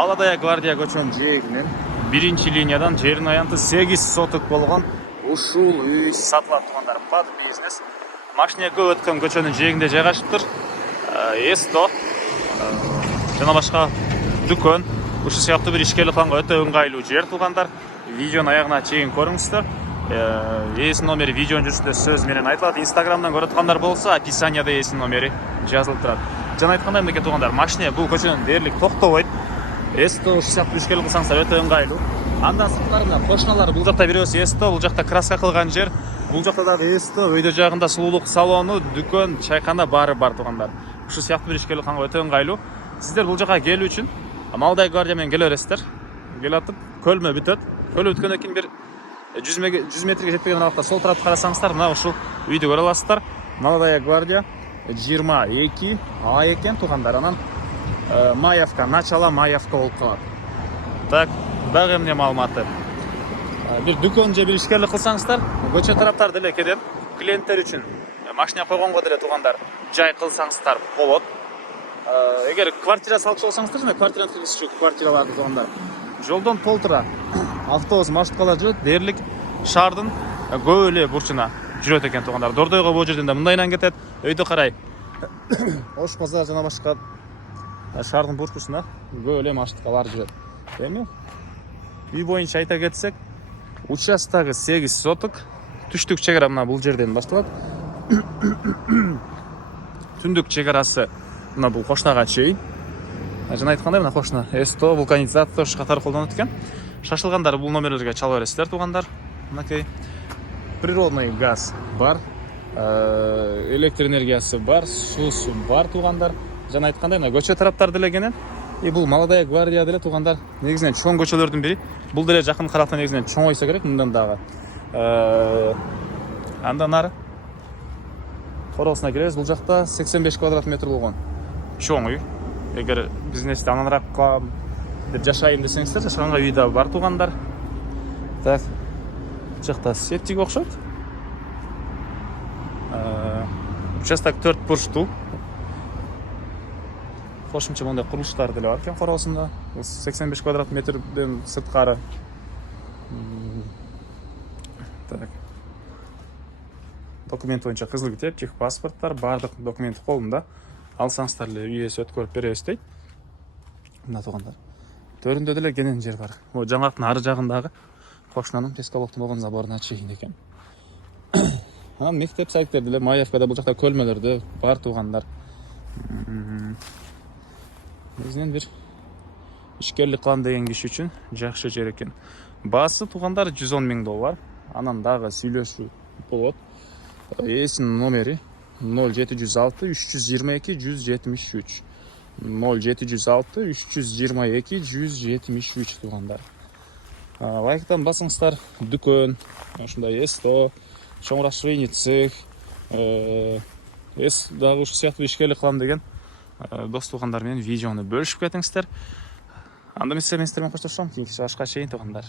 Молодая гвардия көчөнүн жээгинен биринчи линиядан жерин аянты 8 соток болгон ушул үй сатылат туугандар. Под бизнес. Машина көп өткөн көчөнүн жээгинде жайгашыптыр. Эсто жана башка дүкөн, ушул сыяктуу бир ишкерлик кылганга өтө ыңгайлуу жер туугандар. Видеону аягына чейин көрүңүздөр. Эсин номери видеонун жүрүшүндө сөз менен айтылат. Инстаграмдан көрүп аткандар болсо, описанияда эсин номери жазылып турат. Жана айткандай мындай туугандар, машина бул көчөнүн дээрлик токтобойт. Эсто ушул сыяктуу ишкерлик кылсаңыздар өтө ыңгайлуу. Андан сырткарында кошуналар бул жакта бирөөсү Эсто, бул жакта краска кылган жер. Бул жакта дагы Эсто, өйдө жагында сулуулук салону, дүкөн, чайкана баары бар туугандар. Ушул сыяктуу бир ишкерлик кылганга өтө ыңгайлуу. Сиздер бул жака келүү үчүн Молодая гвардия менен келе бересиздер. Келатып, көлмө бүтөт. Көлүп бүткөндөн кийин бир 100 метрге жетпеген аралыкта сол тарапты карасаңыздар, мына ушул үйдү көрө аласыздар. Молодая гвардия 22 А экен туугандар. Анан Маевка, начало Маевка болуп калат. Так, дагы эмне маалыматы. Бир дүкөн же бир ишкерлик кылсаңыздар, көчө тараптар деле кеден клиенттер үчүн машина койгонго деле туугандар жай кылсаңыздар болот. Эгер квартира салчу болсаңыздар, жана квартираны киргизчү квартираларды туугандар. Жолдон толтура автобус маршруткалар жүрөт, дээрлик шаардын көп эле бурчуна жүрөт экен туугандар. Дордойго бул жерден да мындайынан кетет, өйдө карай Ош базар жана башка шаардын бурчусуна көп эле маршруткалар жүрөт. Эми үй боюнча айта кетсек, участогы 8 соток, түштүк чегара мына бул жерден башталат. Түндүк чегарасы мына бул кошунага чейин. Жана айткандай, мына кошуна Эсто, вулканизатор катары колдонот экен. Шашылгандар бул номерлерге чала бересиздер туугандар. Мынакей природный газ бар, электр энергиясы бар, суусу бар туугандар. Жана айткандай, мына көчө тараптар деле кенен. Бул Молодая гвардия деле туугандар. Негизинен чоң көчөлөрдүн бири. Бул деле жакын каракта негизинен чоңойсо керек, мындан дагы. Андан ары Коросуна келебиз. Бул жакта 85 квадрат метр болгон чоң үй. Эгер бизнести ананраак кылам деп жашайын десеңиздер, жашаганга үй да бар туугандар. Так, жакта септик окшойт. Участок 4 бурчтуу. Кошумча мондай курулуштар деле бар экен Коросунда. 85 квадрат метрден сырткары. Так. Документ боюнча кызыл китеп, техпаспорттар, бардык документ колунда. Алсаңыздар эле үй ээси өткөрүп беребиз дейт. Мына туугандар. Төрүндө деле кенен жер бар. О жаңгактын ары жагындагы кошунанын пескалоктун болгон заборуна чейин экен. Анан мектеп сайтер деле Маевкада бул жакта көлмөлөрдө бар туугандар. Негизинен бир ишкерлик кылам деген киши үчүн жакшы жер экен. Баасы туугандар $110,000. Анан дагы сүйлөшүү болот. Эсин номери 0706 322 173. 0706 322 173 туугандар. Лайктан басыңыздар. Дүкөн, ушундай Эсто, чоңураак швейный цех, дагы ушул сыяктуу ишкерлик кылам деген дос туугандар менен видеону бөлүшүп кетиңиздер. Анда мен сиздер менен коштошом. Кийинки чыгышка чейин туугандар.